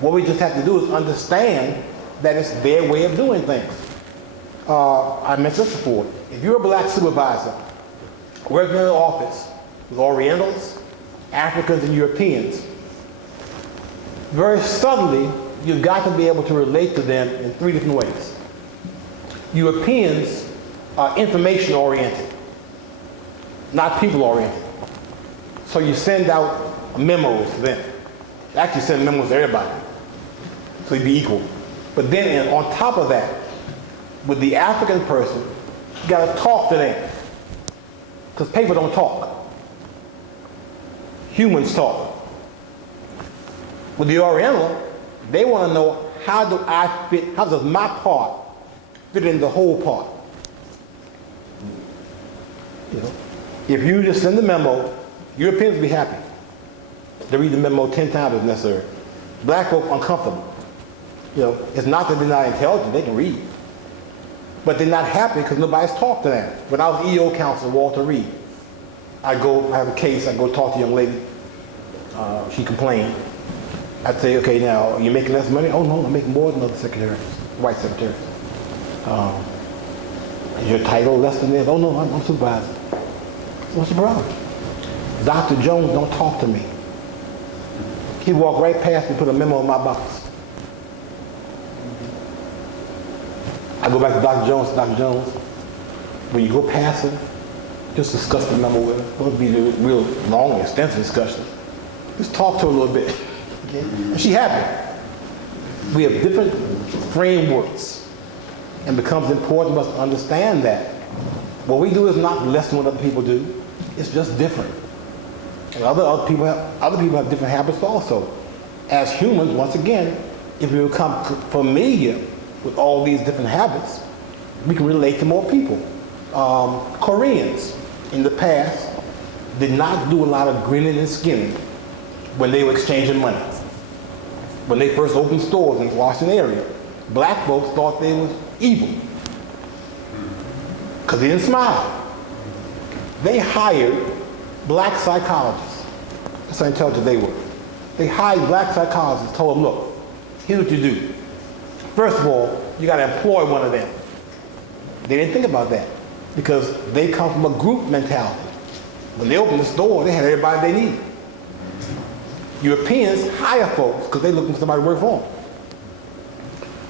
What we just have to do is understand that it's their way of doing things. I mentioned this before. If you're a black supervisor working in an office with Orientals, Africans, and Europeans, very subtly, you've got to be able to relate to them in three different ways. Europeans are information-oriented, not people-oriented. So you send out memos to them. Actually send memos to everybody, so you'd be equal. But then on top of that, with the African person, you got to talk to them, because paper don't talk. Humans talk. With the Oriental, they want to know, how does my part fit in the whole part? You know? If you just send the memo, Europeans will be happy. They read the memo 10 times if necessary. Black folk uncomfortable. You know, it's not that they're not intelligent, they can read. But they're not happy because nobody's talked to them. When I was EO counsel, Walter Reed, I have a case, I go talk to a young lady, she complained. I'd say, okay, now, are you making less money? Oh no, I'm making more than other secretaries, white secretaries. Is your title less than this? Oh no, I'm supervisor. What's the problem? Dr. Jones don't talk to me. He walked right past me, put a memo in my box. I go back to Dr. Jones. Dr. Jones, when you go past him, just discuss the memo with her. It won't be a real long, extensive discussion. Just talk to her a little bit. Okay? And she's happy. We have different frameworks, and it becomes important for us to understand that what we do is not less than what other people do. It's just different. And other people have different habits also. As humans, once again, if we become familiar with all these different habits, we can relate to more people. Koreans in the past did not do a lot of grinning and skinning when they were exchanging money. When they first opened stores in the Washington area, black folks thought they was evil because they didn't smile. They hired black psychologists. That's how intelligent they were. They hired black psychologists, told them, look, here's what you do. First of all, you got to employ one of them. They didn't think about that because they come from a group mentality. When they opened the store, they had everybody they needed. Europeans hire folks because they're looking for somebody to work for them.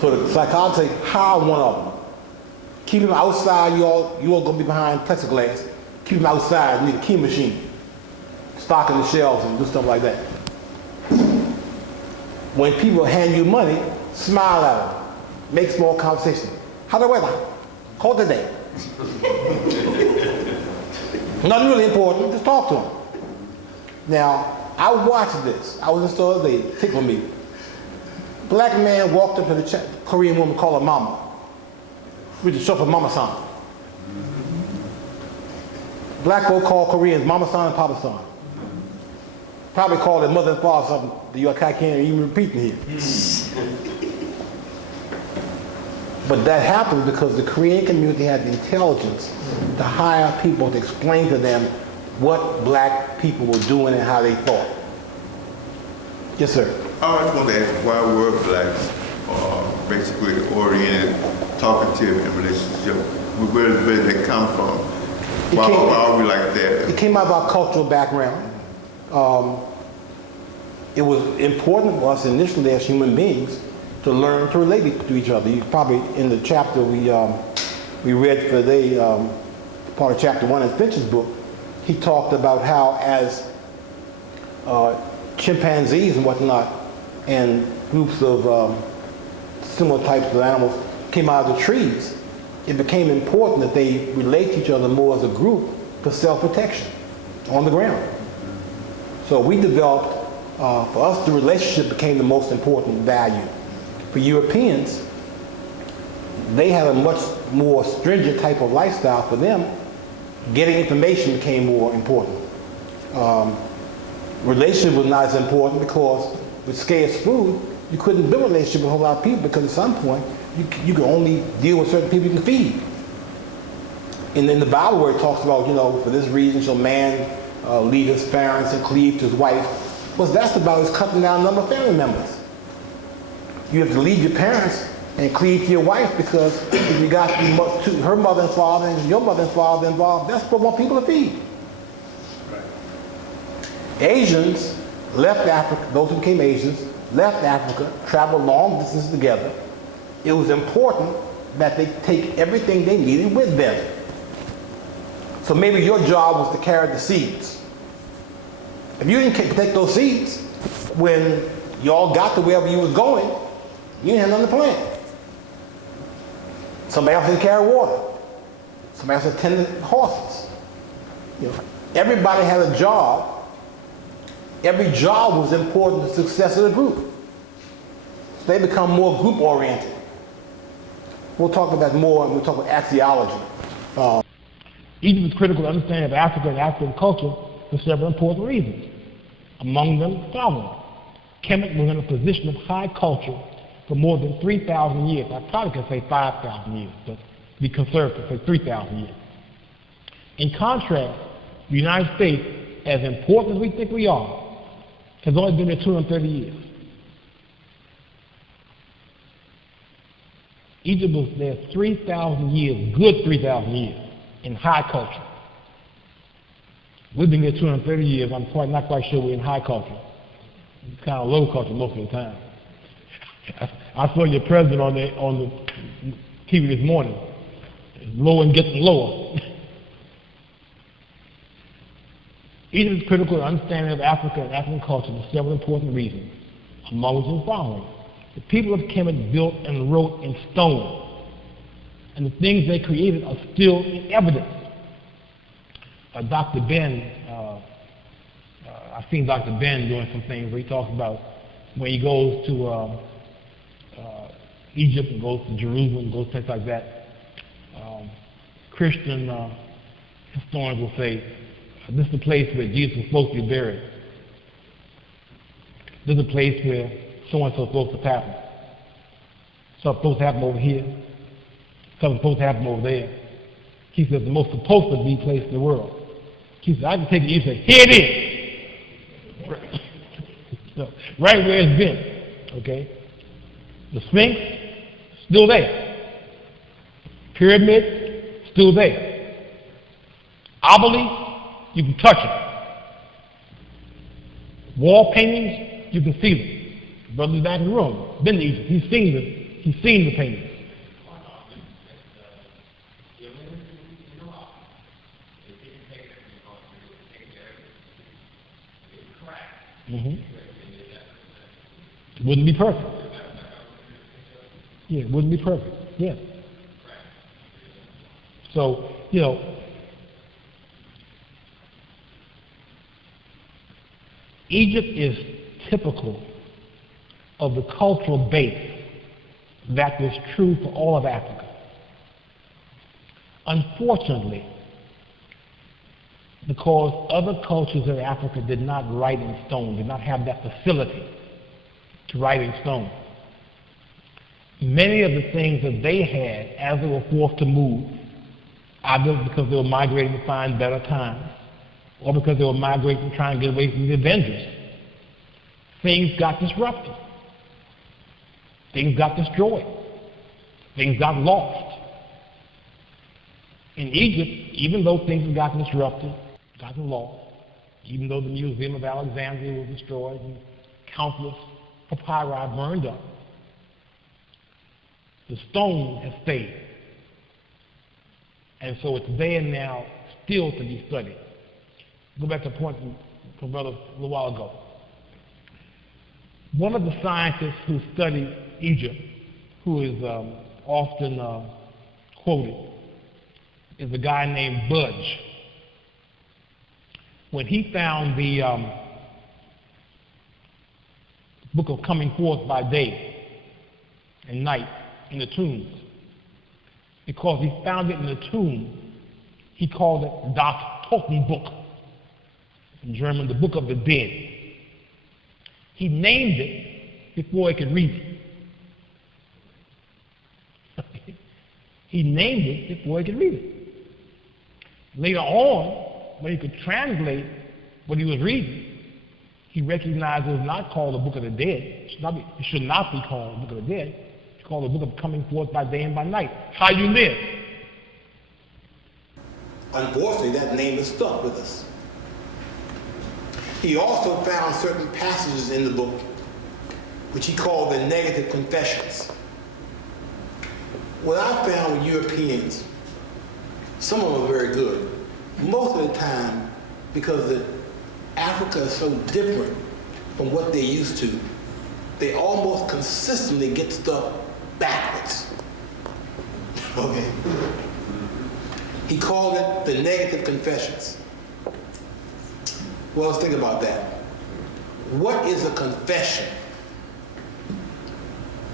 So the psychologist say, hire one of them. Keep them outside, you all going to be behind plexiglass. Keep them outside, you need a key machine. Stocking the shelves and do stuff like that. When people hand you money, smile at them. Make small conversation. How the weather? Cold today. Nothing really important, just talk to them. Now, I watched this. I was in the store the other day, tickled me. Black man walked up to the Korean woman called her mama. With the chauffeur mama-san. Black folk call Koreans mama-san and papa-san. Probably call their mother and father something that I can't even repeat here. But that happened because the Korean community had the intelligence to hire people to explain to them what black people were doing and how they thought. Yes, sir. I was going to ask, why were blacks basically oriented, talkative in relationship? Where did they come from? Why are we like that? It came out of our cultural background. It was important for us initially as human beings to learn to relate to each other. You probably, in the chapter we read for today, part of chapter 1 in Finch's book, he talked about how as chimpanzees and whatnot and groups of similar types of animals came out of the trees, it became important that they relate to each other more as a group for self-protection on the ground. So we developed, for us the relationship became the most important value. For Europeans, they had a much more stringent type of lifestyle. For them, getting information became more important. Relationship was not as important because with scarce food, you couldn't build a relationship with a whole lot of people because at some point, you could only deal with certain people you can feed. And in the Bible where it talks about, for this reason shall man leave his parents and cleave to his wife, what that's about is cutting down the number of family members. You have to leave your parents and cleave to your wife, because if you got her mother and father and your mother and father involved, that's what more people to feed. Asians left Africa, those who became Asians, left Africa, traveled long distances together. It was important that they take everything they needed with them. So maybe your job was to carry the seeds. If you didn't protect those seeds, when y'all got to wherever you was going, you didn't have nothing to plant. Somebody else had to carry water. Somebody else had to tend the horses. You know, everybody had a job. Every job was important to the success of the group. So they become more group-oriented. We'll talk about that more, and we'll talk about axiology. Egypt is critical to understanding of Africa and African culture for several important reasons. Among them, the following. Kemet was in a position of high culture for more than 3,000 years. I probably could say 5,000 years, but to be conservative, say 3,000 years. In contrast, the United States, as important as we think we are, has only been there 230 years. Egypt was there 3,000 years, good 3,000 years, in high culture. We've been there 230 years. I'm not quite sure we're in high culture. It's kind of low culture most of the time. I saw your president on the TV this morning. It's low and getting lower. Egypt is critical to understanding of Africa and African culture for several important reasons. Among which the following. The people of Kemet built and wrote in stone, and the things they created are still in evidence. Dr. Ben, I've seen Dr. Ben doing some things where he talks about when he goes to Egypt and goes to Jerusalem, goes to places like that. Christian historians will say, this is the place where Jesus was supposed to be buried. This is the place where so-and-so is supposed to happen. Something's supposed to happen over here. Something's supposed to happen over there. He says the most supposed to be place in the world. He said, I can take it, you say, here it is. So, right where it's been, okay? The Sphinx, still there. Pyramid, still there. Obelisk, you can touch it. Wall paintings, you can see them. Brother's back in the room, been to Egypt, he's seen the paintings. Mm-hmm. It wouldn't be perfect. Yeah, it wouldn't be perfect. Yeah. So, you know, Egypt is typical of the cultural base that was true for all of Africa. Unfortunately, because other cultures in Africa did not write in stone, did not have that facility to write in stone, many of the things that they had as they were forced to move, either because they were migrating to find better times, or because they were migrating to try and get away from the Avengers, things got disrupted. Things got destroyed. Things got lost. In Egypt, even though things had gotten disrupted, gotten lost, even though the Museum of Alexandria was destroyed and countless papyri burned up, the stone has stayed. And so it's there now, still to be studied. Go back to the point from Brother a little while ago. One of the scientists who studied Egypt, who is often quoted, is a guy named Budge. When he found the book of Coming Forth by Day and Night in the tombs, because he found it in the tomb, he called it Das Totenbuch, in German, the Book of the Dead. He named it before he could read it. He named it before he could read it. Later on, when he could translate what he was reading, he recognized it was not called the Book of the Dead. It should not be called the Book of the Dead. It's called the Book of Coming Forth by Day and by Night. How you live. Unfortunately, that name is stuck with us. He also found certain passages in the book which he called the negative confessions. What I found with Europeans, some of them are very good. Most of the time, because Africa is so different from what they're used to, they almost consistently get stuff backwards. Okay? He called it the negative confessions. Well, let's think about that. What is a confession?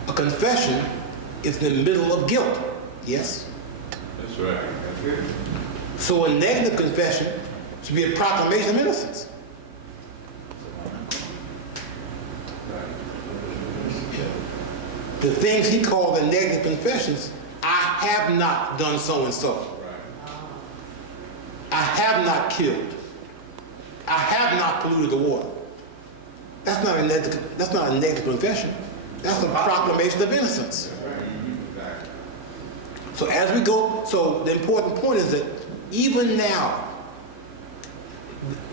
A confession is in the middle of guilt, yes? That's right. That's it. So a negative confession should be a proclamation of innocence. The things he called the negative confessions, I have not done so and so. I have not killed. I have not polluted the water. That's not a negative confession. That's a proclamation of innocence. So as we go, so the important point is that even now,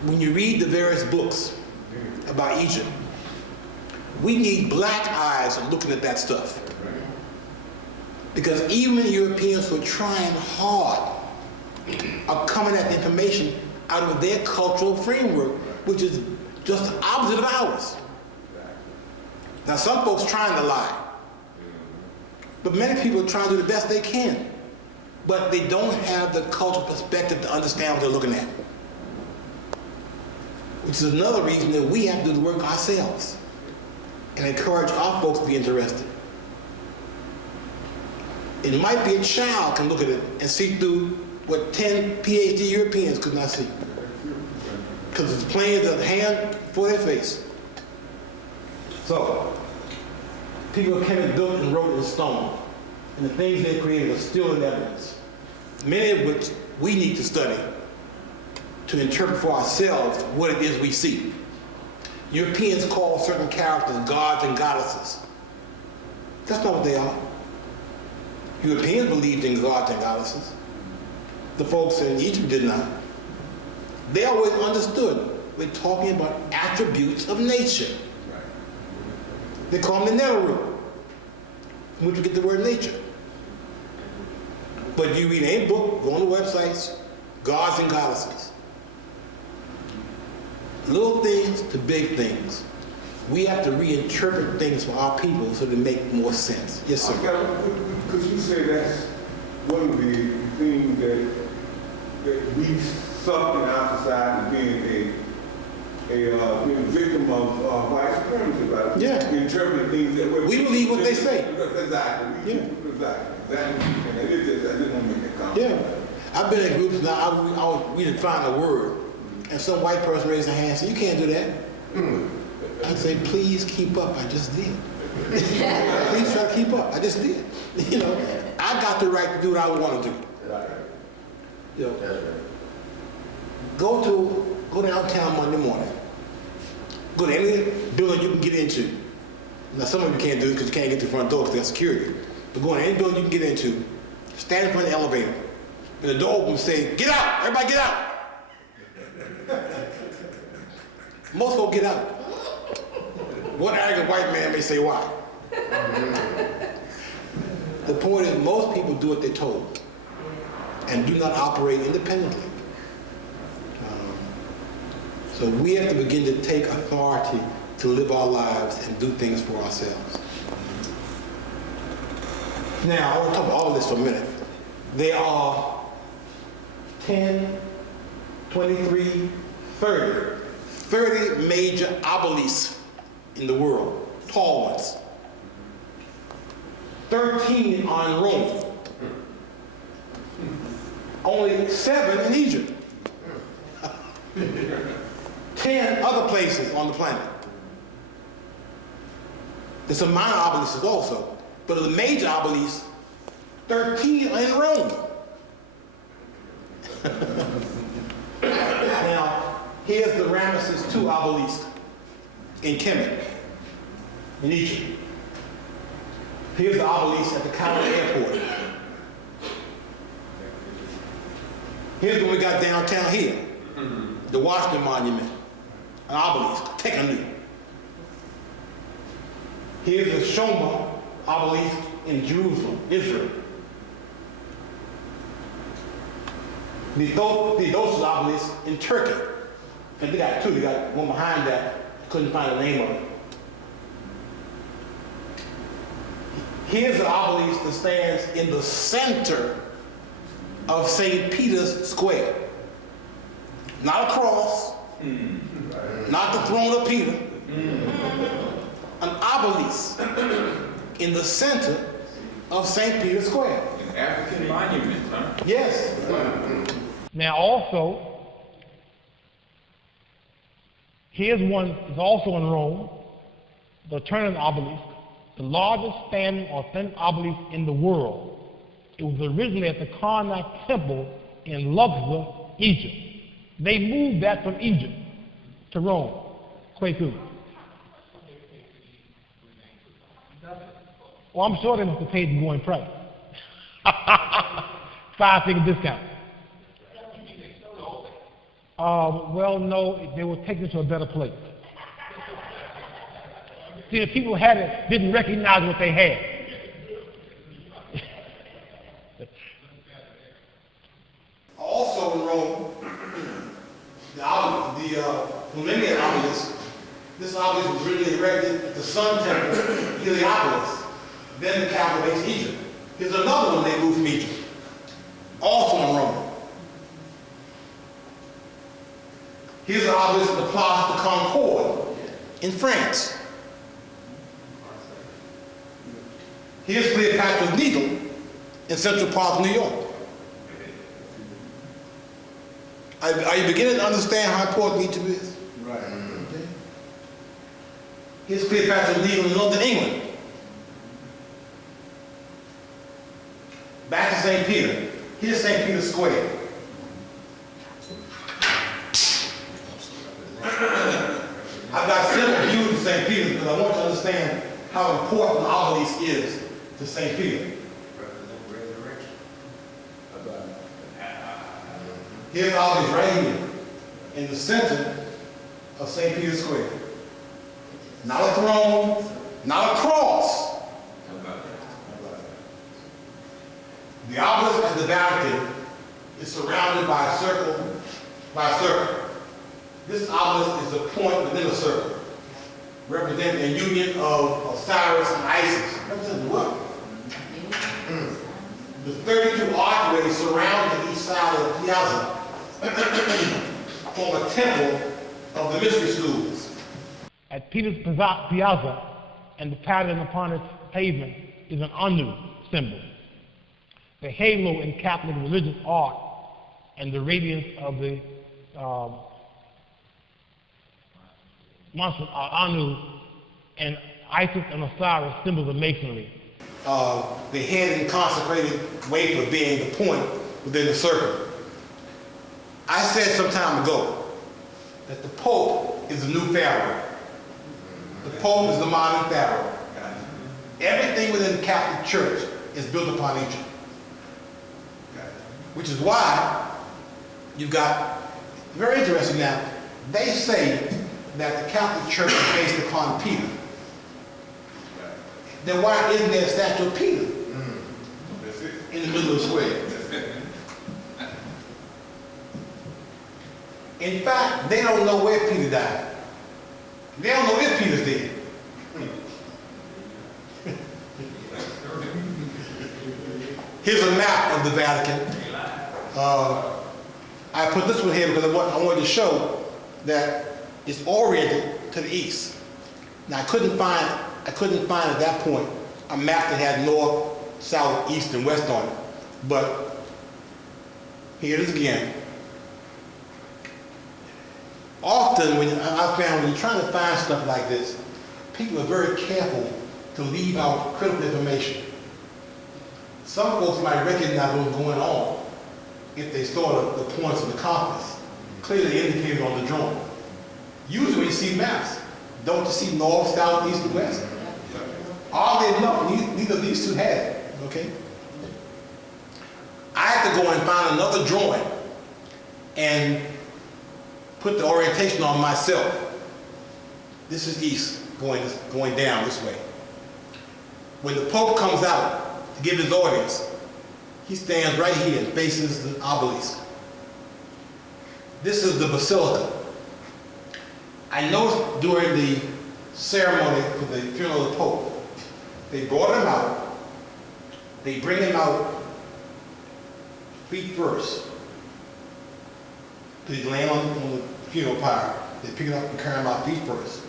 when you read the various books about Egypt, we need black eyes looking at that stuff. Because even Europeans who are trying hard are coming at the information out of their cultural framework, which is just the opposite of ours. Now some folks trying to lie, but many people are trying to do the best they can, but they don't have the cultural perspective to understand what they're looking at. Which is another reason that we have to do the work ourselves and encourage our folks to be interested. It might be a child can look at it and see through what 10 PhD Europeans could not see. Because it's plain as a hand for their face. So, people came and built and wrote in stone, and the things they created are still in evidence, many of which we need to study to interpret for ourselves what it is we see. Europeans call certain characters gods and goddesses. That's not what they are. Europeans believed in gods and goddesses. The folks in Egypt did not. They always understood we're talking about attributes of nature. They call them the Neteru, from which we get the word nature. But you read any book, go on the websites, gods and goddesses. Little things to big things. We have to reinterpret things for our people so they make more sense. Yes, sir. Could you say that's one of the things that we suffer in our society, being being a victim of white supremacy, right? Yeah. Interpreting things that We believe what they say. Exactly. Yeah. Exactly. I just want to make that comment. Yeah. I've been in groups now, we didn't find a word, and some white person raised their hand and said, you can't do that. I'd say, please keep up. I just did. Please try to keep up. I just did. You know, I got the right to do what I want to do. You know, go downtown Monday morning. Go to any building you can get into. Now, some of you can't do it because you can't get to the front door because they got security. But go in any building you can get into, stand in front of the elevator, and the door opens and say, get out! Everybody get out! Most folks get out. One arrogant white man may say why. The point is most people do what they're told and do not operate independently. So we have to begin to take authority to live our lives and do things for ourselves. Now, I want to talk about all of this for a minute. There are 10, 23, 30 major obelisks in the world, tall ones. 13 are in Rome. Only 7 in Egypt. 10 other places on the planet. There's some minor obelisks also, but of the major obelisks, 13 are in Rome. Now, here's the Ramesses II obelisk. in Kemet, in Egypt. Here's the obelisk at the Cairo airport. Here's what we got downtown here. The Washington Monument, an obelisk, Tekannu. Here's the Shoma obelisk in Jerusalem, Israel. The Theodosius obelisk in Turkey. And they got two, they got one behind that, couldn't find the name of it. Here's the obelisk that stands in the center of St. Peter's Square. Not a cross, not the throne of Peter. An obelisk in the center of St. Peter's Square. An African monument, huh? Yes. Now also, here's one, it's also in Rome, the Turnus obelisk, the largest standing authentic obelisk in the world. It was originally at the Karnak Temple in Luxor, Egypt. They moved that from Egypt to Rome. Kweku. Well, I'm sure they must have paid the going price. 5-figure discount. Well, no, they were taken to a better place. See, the people had it, didn't recognize what they had. Also in Rome, the Flaminian obelisk, this obelisk was originally erected at the Sun Temple, Heliopolis, then the capital of Egypt. Here's another one they moved from Egypt, also in Rome. Here's an obelisk in the Place de Concorde in France. Here's Cleopatra's Needle in Central Park, New York. Are you beginning to understand how important Egypt is? Right. Okay. Here's Cleopatra's Needle in London, England. Back to St. Peter. Here's St. Peter's Square. I've got several views of St. Peter because I want you to understand how important the obelisk is to St. Peter. Here's the obelisk right here in the center of St. Peter's Square. Not a throne, not a cross. The obelisk at the Vatican is surrounded by a circle. This obelisk is a point within a circle, representing a union of Osiris and Isis. Representing what? The 32 archways surrounding each side of the piazza form a temple of the mystery schools. At Peter's Piazza, and the pattern upon its pavement is an Anu symbol. The halo in Catholic religious art and the radiance of the monster Anu and Isis and Osiris, symbols of masonry. The head and consecrated wafer being the point within the circle. I said some time ago that the Pope is the new Pharaoh. The Pope is the modern Pharaoh. Everything within the Catholic Church is built upon Egypt. Which is why you've got, very interesting now, they say that the Catholic Church is based upon Peter. Then why isn't there a statue of Peter in the middle of the square? In fact, they don't know where Peter died. They don't know if Peter's dead. Here's a map of the Vatican. I put this one here because I wanted to show that it's oriented to the east. Now I couldn't find at that point a map that had north, south, east, and west on it. But here it is again. Often I found when you're trying to find stuff like this, people are very careful to leave out critical information. Some folks might recognize what's going on if they saw the points of the compass clearly indicated on the drawing. Usually when you see maps, Don't you see north, south, east, and west? Oddly enough, neither of these two had it, okay? I had to go and find another drawing and put the orientation on myself. This is east, going down this way. When the Pope comes out to give his audience, he stands right here and faces the obelisk. This is the basilica. I noticed during the ceremony for the funeral of the Pope, they brought him out, they bring him out feet first. They land on the funeral pyre, they pick it up and carry him out feet first.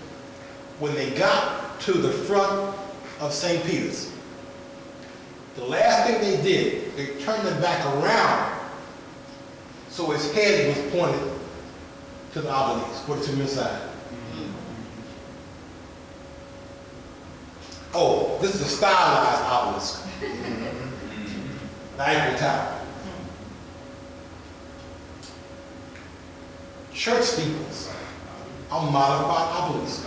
When they got to the front of St. Peter's, the last thing they did, they turned him back around so his head was pointed to the obelisk, pointed to the inside. Oh, this is a stylized obelisk. The Eiffel Tower. Church steeples are modified obelisks.